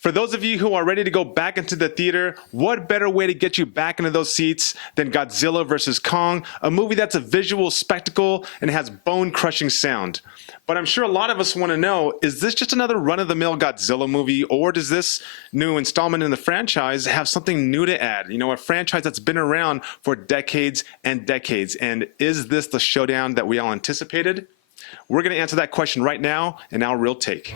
For those of you who are ready to go back into the theater, what better way to get you back into those seats than Godzilla vs. Kong, a movie that's a visual spectacle and has bone-crushing sound. But I'm sure a lot of us want to know, is this just another run-of-the-mill Godzilla movie, or does this new installment in the franchise have something new to add? You know, a franchise that's been around for decades and decades. And is this the showdown that we all anticipated? We're going to answer that question right now in our real take.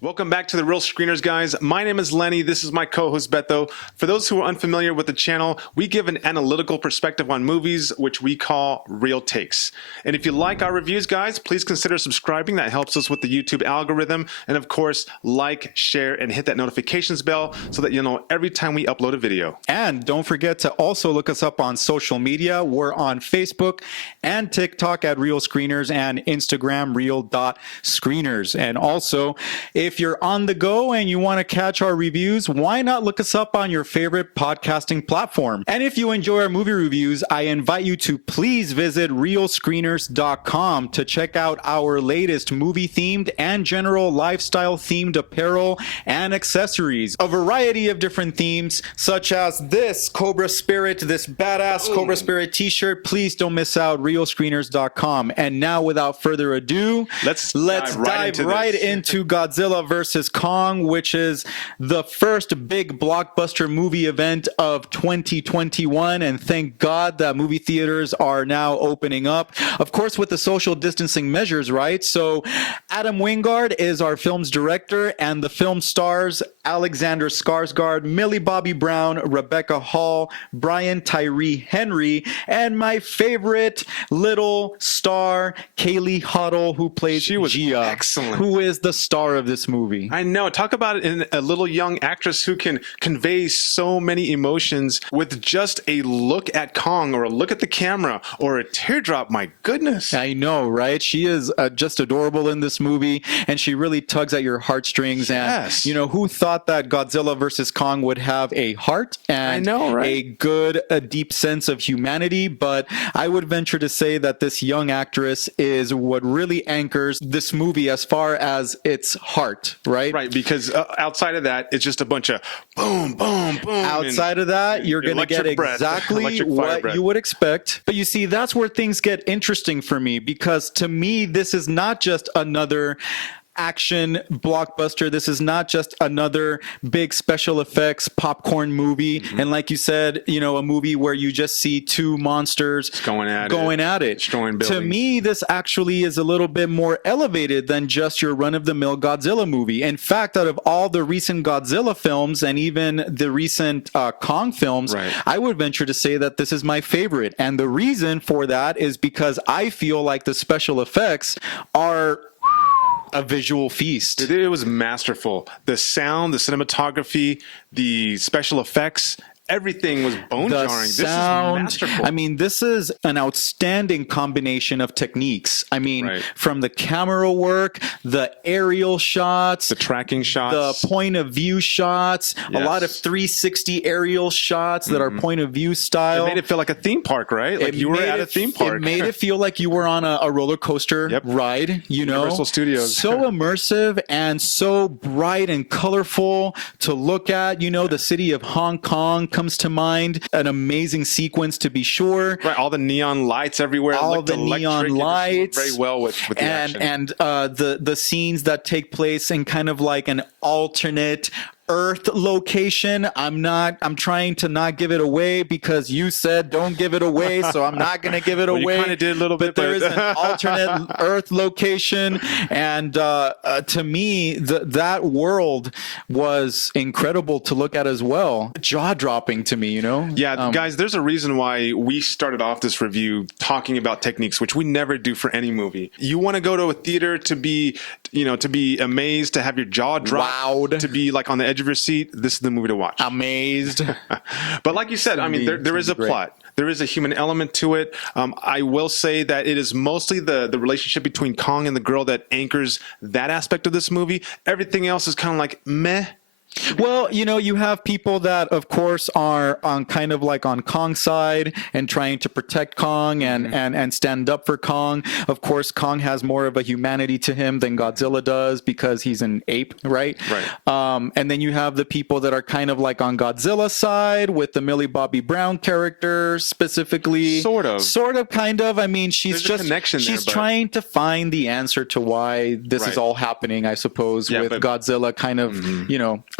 Welcome back to the Real Screeners, guys. My name is Lenny. This is my co-host, Beto. For those who are unfamiliar with the channel, we give an analytical perspective on movies, which we call Real Takes. And if you like our reviews, guys, please consider subscribing. That helps us with the YouTube algorithm. And of course, like, share, and hit that notifications bell so that you'll know every time we upload a video. And don't forget to also look us up on social media. We're on Facebook and TikTok at Real Screeners and Instagram real.screeners. And also, if you're on the go and you want to catch our reviews, why not look us up on your favorite podcasting platform? And if you enjoy our movie reviews, I invite you to please visit realscreeners.com to check out our latest movie-themed and general lifestyle-themed apparel and accessories. A variety of different themes, such as this Cobra Spirit, this badass Cobra Spirit t-shirt. Please don't miss out, realscreeners.com. And now, without further ado, let's dive right into Godzilla versus Kong, which is the first big blockbuster movie event of 2021, and thank God that movie theaters are now opening up, of course with the social distancing measures, right? So Adam Wingard is our film's director, and the film stars Alexander Skarsgård, Millie Bobby Brown, Rebecca Hall, Brian Tyree Henry, and my favorite little star, Kaylee Huddle, who plays Gia, excellent, who is the star of this movie. I know. Talk about a little young actress who can convey so many emotions with just a look at Kong, or a look at the camera, or a teardrop. My goodness. I know, right? She is just adorable in this movie, and she really tugs at your heartstrings. Yes. And, you know, who thought that Godzilla versus Kong would have a heart and a good, deep sense of humanity? But I would venture to say that this young actress is what really anchors this movie as far as its heart, right? Right, because outside of that, it's just a bunch of boom, boom, boom. Outside of that, you're going to get exactly what you would expect. But you see, that's where things get interesting for me, because to me, this is not just another action blockbuster. This is not just another big special effects popcorn movie. And like you said, you know, a movie where you just see two monsters going at it. Destroying buildings. To me, this actually is a little bit more elevated than just your run-of-the-mill Godzilla movie. In fact, out of all the recent Godzilla films and even the recent Kong films, I would venture to say that this is my favorite. And the reason for that is because I feel like the special effects are a visual feast. It was masterful. The sound, the cinematography, the special effects, everything was bone-jarring. This is masterful. I mean, this is an outstanding combination of techniques. I mean, from the camera work, the aerial shots, the tracking shots, the point of view shots, a lot of 360 aerial shots that are point of view style. It made it feel like a theme park, right? Like you were at a theme park. It made it feel like you were on a roller coaster ride, you know? Universal Studios. So immersive and so bright and colorful to look at. You know, the city of Hong Kong comes to mind. An amazing sequence, to be sure. Right, all the neon lights everywhere. All the neon lights. Very well with the action. And the scenes that take place in kind of like an alternate Earth location. I'm trying to not give it away because you said don't give it away, so I'm not going to give it away. You kind of did a little bit, but there is an alternate Earth location, and to me, that world was incredible to look at as well. Jaw-dropping to me, you know? Yeah, guys, there's a reason why we started off this review talking about techniques, which we never do for any movie. You want to go to a theater to be, you know, to be amazed, to have your jaw drop, wowed, to be like on the edge of your seat. This is the movie to watch. Amazed. But like you said, I mean, there is a plot. There is a human element to it. I will say that it is mostly the relationship between Kong and the girl that anchors that aspect of this movie. Everything else is kind of like meh. Well, you have people that, of course, are on kind of like on Kong's side and trying to protect Kong and stand up for Kong. Of course, Kong has more of a humanity to him than Godzilla does because he's an ape, right? Right. And then you have the people that are kind of like on Godzilla's side with the Millie Bobby Brown character specifically. Sort of, kind of. I mean, she's There's a connection there, she's but- trying to find the answer to why this is Right. all happening, I suppose, Yeah, with but- Godzilla kind of,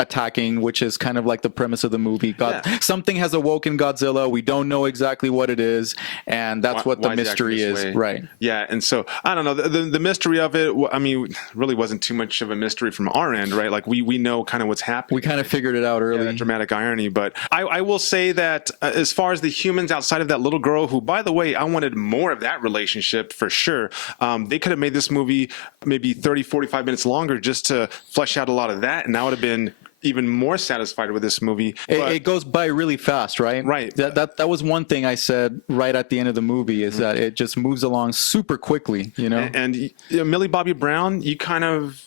attacking, which is kind of like the premise of the movie. Yeah. Something has awoken Godzilla. We don't know exactly what it is, and that's what the Why is he acting mystery this is. way? Right. Yeah, and so I don't know the mystery of it. I mean, really wasn't too much of a mystery from our end, right? Like we know kind of what's happening. We kind of figured it out early. That dramatic irony, but I will say that as far as the humans outside of that little girl, who, by the way, I wanted more of that relationship for sure. They could have made this movie maybe 30, 45 minutes longer just to flesh out a lot of that, and I would have been even more satisfied with this movie. It goes by really fast, right? Right. That was one thing I said right at the end of the movie is that it just moves along super quickly, And Millie Bobby Brown, you kind of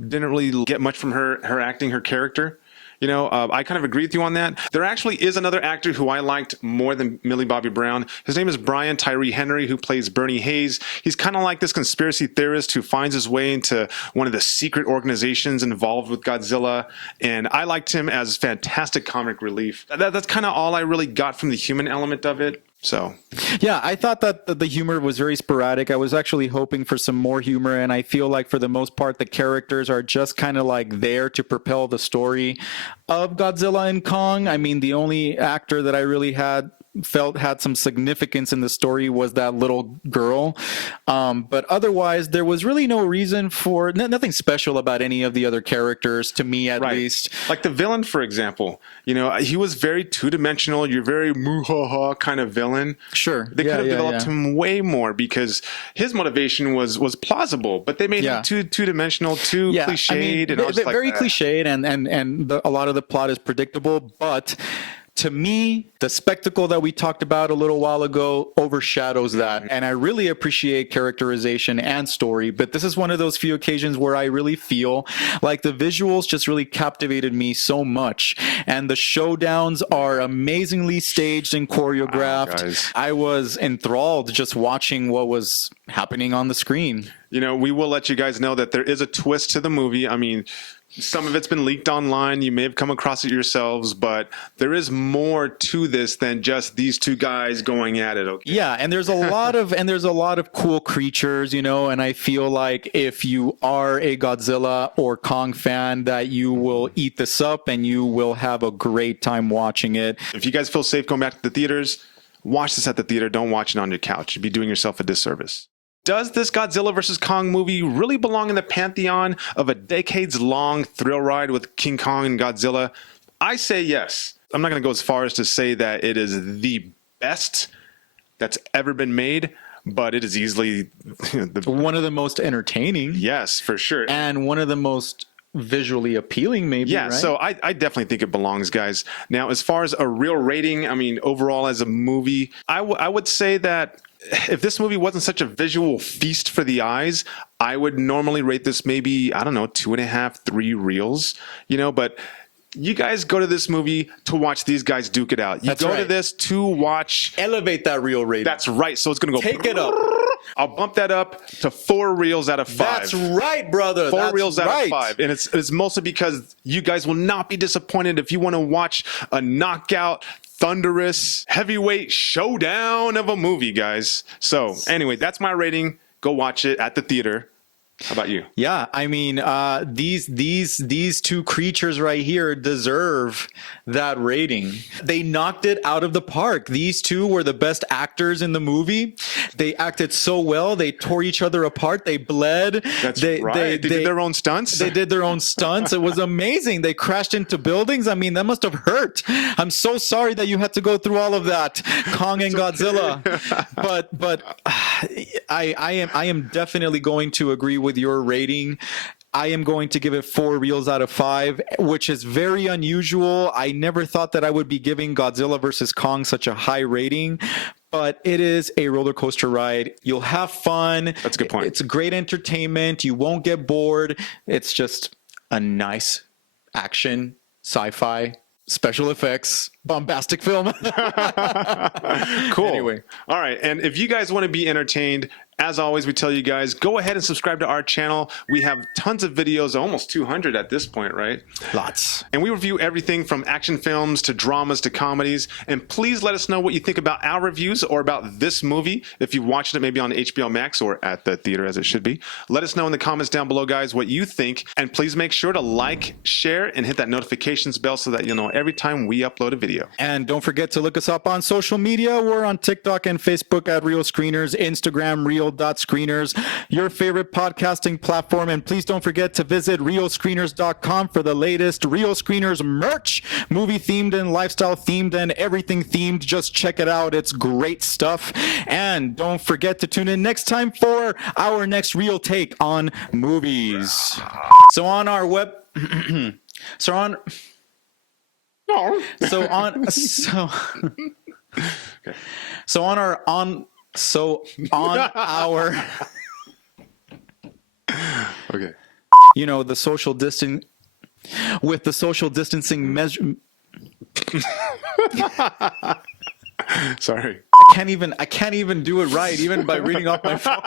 didn't really get much from her acting, her character. I kind of agree with you on that. There actually is another actor who I liked more than Millie Bobby Brown. His name is Brian Tyree Henry, who plays Bernie Hayes. He's kind of like this conspiracy theorist who finds his way into one of the secret organizations involved with Godzilla. And I liked him as fantastic comic relief. That's kind of all I really got from the human element of it. So, yeah, I thought that the humor was very sporadic. I was actually hoping for some more humor, and I feel like for the most part, the characters are just kind of like there to propel the story of Godzilla and Kong. I mean, the only actor that I really felt had some significance in the story was that little girl. But otherwise, there was really no reason for nothing special about any of the other characters, to me at least. Like the villain, for example, he was very two-dimensional. You're very moo-ha-ha kind of villain. Sure. They could have developed him way more because his motivation was plausible, but they made him two-dimensional, cliched, and all just like very that. cliched, and a lot of the plot is predictable, but to me, the spectacle that we talked about a little while ago overshadows that. And I really appreciate characterization and story, but this is one of those few occasions where I really feel like the visuals just really captivated me so much. And the showdowns are amazingly staged and choreographed. Guys. I was enthralled just watching what was happening on the screen. We will let you guys know that there is a twist to the movie. I mean, some of it's been leaked online. You may have come across it yourselves, but there is more to this than just these two guys going at it. Okay. Yeah, and there's a lot of cool creatures, and I feel like if you are a Godzilla or Kong fan, that you will eat this up and you will have a great time watching it. If you guys feel safe going back to the theaters, watch this at the theater. Don't watch it on your couch. You'd be doing yourself a disservice. Does this Godzilla vs. Kong movie really belong in the pantheon of a decades-long thrill ride with King Kong and Godzilla? I say yes. I'm not going to go as far as to say that it is the best that's ever been made, but it is easily one of the most entertaining. Yes, for sure. And one of the most visually appealing, maybe. Yeah, right? so I definitely think it belongs, guys. Now, as far as a real rating, I mean, overall as a movie, I would say that if this movie wasn't such a visual feast for the eyes, I would normally rate this maybe, I don't know, 2.5, 3 reels, but you guys go to this movie to watch these guys duke it out. You go to this to watch. Elevate that reel rating. That's right. So it's going to go. Take it up. I'll bump that up to 4 reels out of 5. That's right, brother. 4 That's reels out right. of 5. And it's mostly because you guys will not be disappointed if you want to watch a knockout, thunderous, heavyweight showdown of a movie, guys. So anyway, that's my rating. Go watch it at the theater. How about you? Yeah, I mean, these two creatures right here deserve that rating. They knocked it out of the park. These two were the best actors in the movie. They acted so well. They tore each other apart. They bled. That's right. They did their own stunts. They did their own stunts. It was amazing. They crashed into buildings. I mean, that must have hurt. I'm so sorry that you had to go through all of that, Kong and Godzilla. But I am definitely going to agree with your rating. I am going to give it 4 reels out of 5, which is very unusual. I never thought that I would be giving Godzilla vs. Kong such a high rating, but it is a roller coaster ride. You'll have fun. That's a good point. It's great entertainment. You won't get bored. It's just a nice action sci-fi, special effects, bombastic film. Cool. Anyway. All right. And if you guys want to be entertained, as always, we tell you guys, go ahead and subscribe to our channel. We have tons of videos, almost 200 at this point, right? Lots. And we review everything from action films to dramas to comedies. And please let us know what you think about our reviews or about this movie. If you've watched it maybe on HBO Max or at the theater as it should be. Let us know in the comments down below, guys, what you think. And please make sure to like, share, and hit that notifications bell so that you'll know every time we upload a video. And don't forget to look us up on social media. We're on TikTok and Facebook at Real Screeners, Instagram, Real.Screeners, your favorite podcasting platform. And please don't forget to visit realscreeners.com for the latest Real Screeners merch, movie themed and lifestyle themed and everything themed. Just check it out. It's great stuff. And don't forget to tune in next time for our next real take on movies. So on our web, so on our Okay. you know, the social distance with the social distancing measure. Sorry. I can't even do it right, even by reading off my phone.